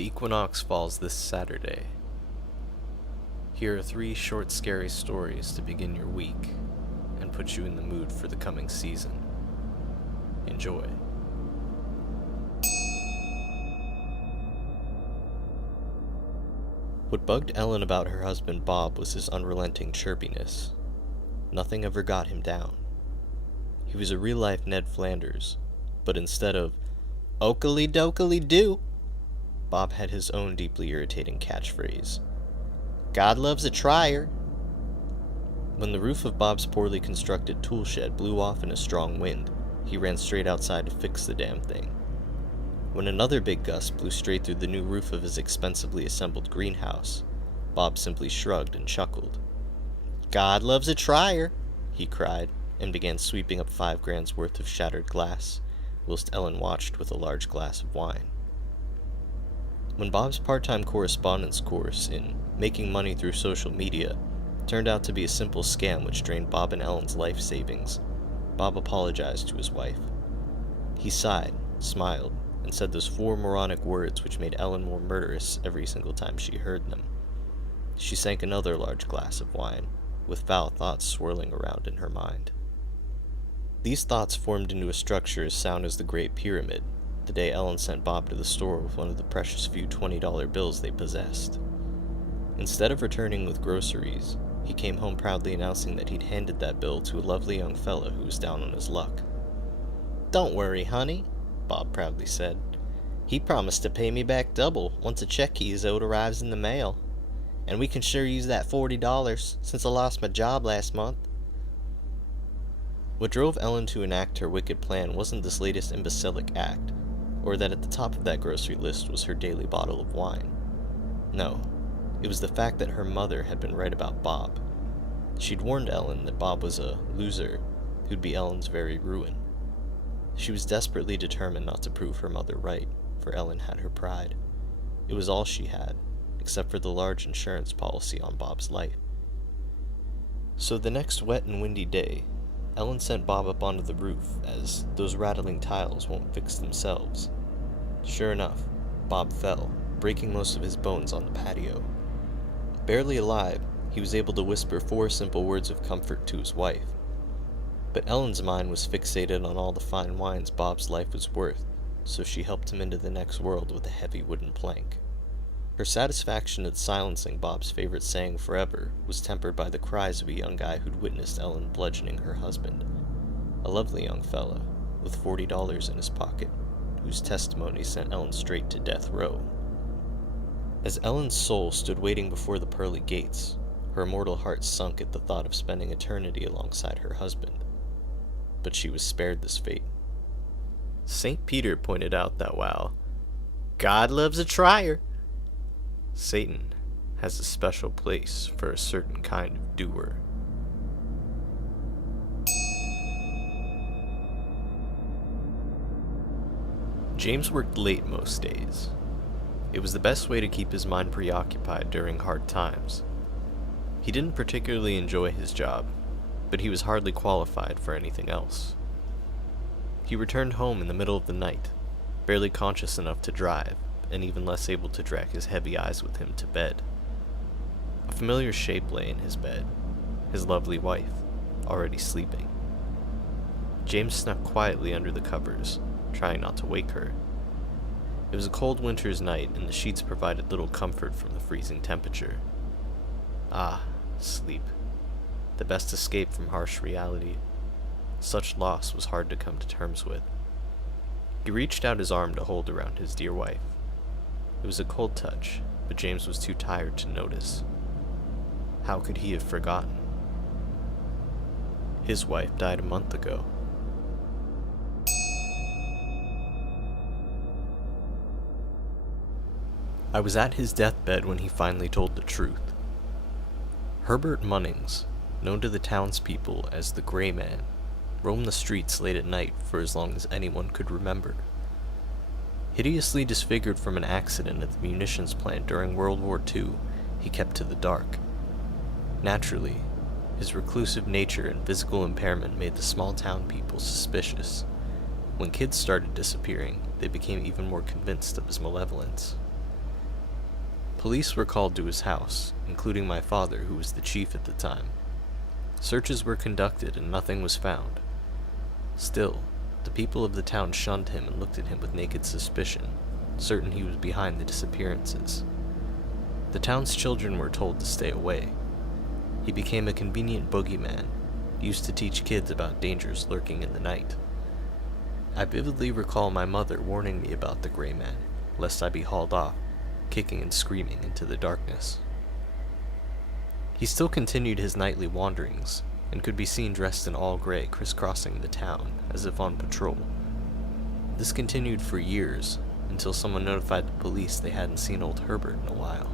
The equinox falls this Saturday. Here are 3 short, scary stories to begin your week and put you in the mood for the coming season. Enjoy. What bugged Ellen about her husband Bob was his unrelenting chirpiness. Nothing ever got him down. He was a real-life Ned Flanders, but instead of "Oakley dokley do," Bob had his own deeply irritating catchphrase, "God loves a trier." When the roof of Bob's poorly constructed tool shed blew off in a strong wind, he ran straight outside to fix the damn thing. When another big gust blew straight through the new roof of his expensively assembled greenhouse, Bob simply shrugged and chuckled. "God loves a trier," he cried, and began sweeping up $5,000 worth of shattered glass, whilst Ellen watched with a large glass of wine. When Bob's part-time correspondence course in making money through social media turned out to be a simple scam which drained Bob and Ellen's life savings, Bob apologized to his wife. He sighed, smiled, and said those 4 moronic words which made Ellen more murderous every single time she heard them. She sank another large glass of wine, with foul thoughts swirling around in her mind. These thoughts formed into a structure as sound as the Great Pyramid, the day Ellen sent Bob to the store with one of the precious few $20 bills they possessed. Instead of returning with groceries, he came home proudly announcing that he'd handed that bill to a lovely young fella who was down on his luck. "Don't worry, honey," Bob proudly said. "He promised to pay me back double once a check he's owed arrives in the mail. And we can sure use that $40 since I lost my job last month." What drove Ellen to enact her wicked plan wasn't this latest imbecilic act, or that at the top of that grocery list was her daily bottle of wine. No, it was the fact that her mother had been right about Bob. She'd warned Ellen that Bob was a loser who'd be Ellen's very ruin. She was desperately determined not to prove her mother right, for Ellen had her pride. It was all she had, except for the large insurance policy on Bob's life. So the next wet and windy day, Ellen sent Bob up onto the roof, as those rattling tiles won't fix themselves. Sure enough, Bob fell, breaking most of his bones on the patio. Barely alive, he was able to whisper 4 simple words of comfort to his wife. But Ellen's mind was fixated on all the fine wines Bob's life was worth, so she helped him into the next world with a heavy wooden plank. Her satisfaction at silencing Bob's favorite saying forever was tempered by the cries of a young guy who'd witnessed Ellen bludgeoning her husband. A lovely young fella, with $40 in his pocket, whose testimony sent Ellen straight to death row. As Ellen's soul stood waiting before the pearly gates, her immortal heart sunk at the thought of spending eternity alongside her husband. But she was spared this fate. St. Peter pointed out that while God loves a trier, Satan has a special place for a certain kind of doer. James worked late most days. It was the best way to keep his mind preoccupied during hard times. He didn't particularly enjoy his job, but he was hardly qualified for anything else. He returned home in the middle of the night, barely conscious enough to drive, and even less able to drag his heavy eyes with him to bed. A familiar shape lay in his bed, his lovely wife, already sleeping. James snuck quietly under the covers, trying not to wake her. It was a cold winter's night, and the sheets provided little comfort from the freezing temperature. Ah, sleep. The best escape from harsh reality. Such loss was hard to come to terms with. He reached out his arm to hold around his dear wife. It was a cold touch, but James was too tired to notice. How could he have forgotten? His wife died a month ago. I was at his deathbed when he finally told the truth. Herbert Munnings, known to the townspeople as the Gray Man, roamed the streets late at night for as long as anyone could remember. Hideously disfigured from an accident at the munitions plant during World War II, he kept to the dark. Naturally, his reclusive nature and physical impairment made the small town people suspicious. When kids started disappearing, they became even more convinced of his malevolence. Police were called to his house, including my father, who was the chief at the time. Searches were conducted and nothing was found. Still, the people of the town shunned him and looked at him with naked suspicion, certain he was behind the disappearances. The town's children were told to stay away. He became a convenient boogeyman, used to teach kids about dangers lurking in the night. I vividly recall my mother warning me about the gray man, lest I be hauled off, kicking and screaming into the darkness. He still continued his nightly wanderings, and could be seen dressed in all gray crisscrossing the town, as if on patrol. This continued for years, until someone notified the police they hadn't seen old Herbert in a while.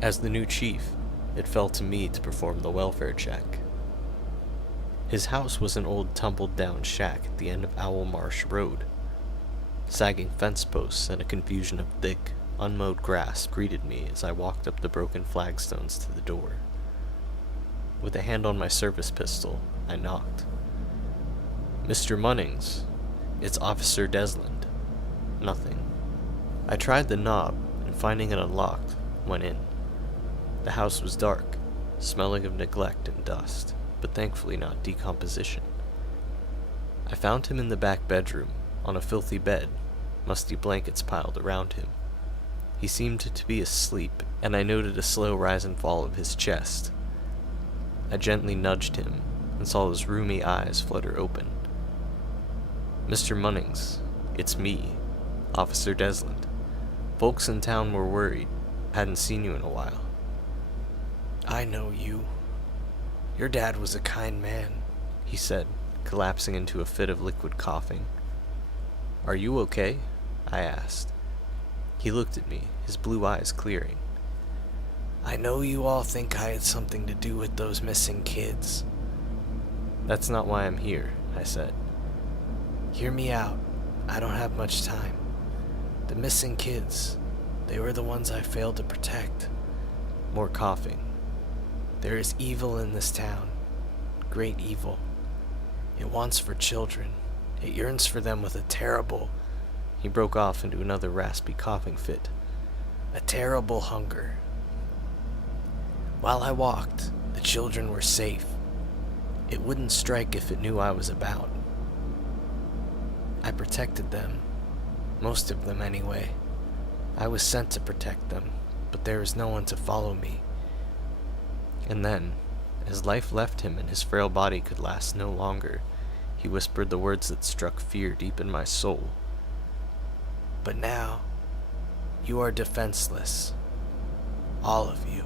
As the new chief, it fell to me to perform the welfare check. His house was an old tumbled-down shack at the end of Owl Marsh Road. Sagging fence posts and a confusion of thick, unmowed grass greeted me as I walked up the broken flagstones to the door. With a hand on my service pistol, I knocked. "Mr. Munnings, it's Officer Desland." Nothing. I tried the knob, and finding it unlocked, went in. The house was dark, smelling of neglect and dust, but thankfully not decomposition. I found him in the back bedroom, on a filthy bed, musty blankets piled around him. He seemed to be asleep, and I noted a slow rise and fall of his chest. I gently nudged him, and saw his rheumy eyes flutter open. "Mr. Munnings, it's me, Officer Desland. Folks in town were worried. Hadn't seen you in a while." "I know you. Your dad was a kind man," he said, collapsing into a fit of liquid coughing. "Are you okay?" I asked. He looked at me, his blue eyes clearing. "I know you all think I had something to do with those missing kids." "That's not why I'm here," I said. "Hear me out. I don't have much time. The missing kids, they were the ones I failed to protect." More coughing. "There is evil in this town. Great evil. It wants for children. It yearns for them with a terrible..." He broke off into another raspy coughing fit. "A terrible hunger. While I walked, the children were safe. It wouldn't strike if it knew I was about. I protected them. Most of them, anyway. I was sent to protect them, but there was no one to follow me." And then, as life left him and his frail body could last no longer, he whispered the words that struck fear deep in my soul. "But now, you are defenseless. All of you.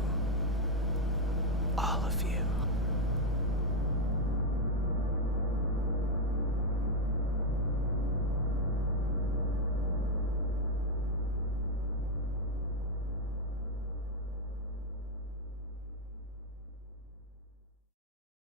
All of you."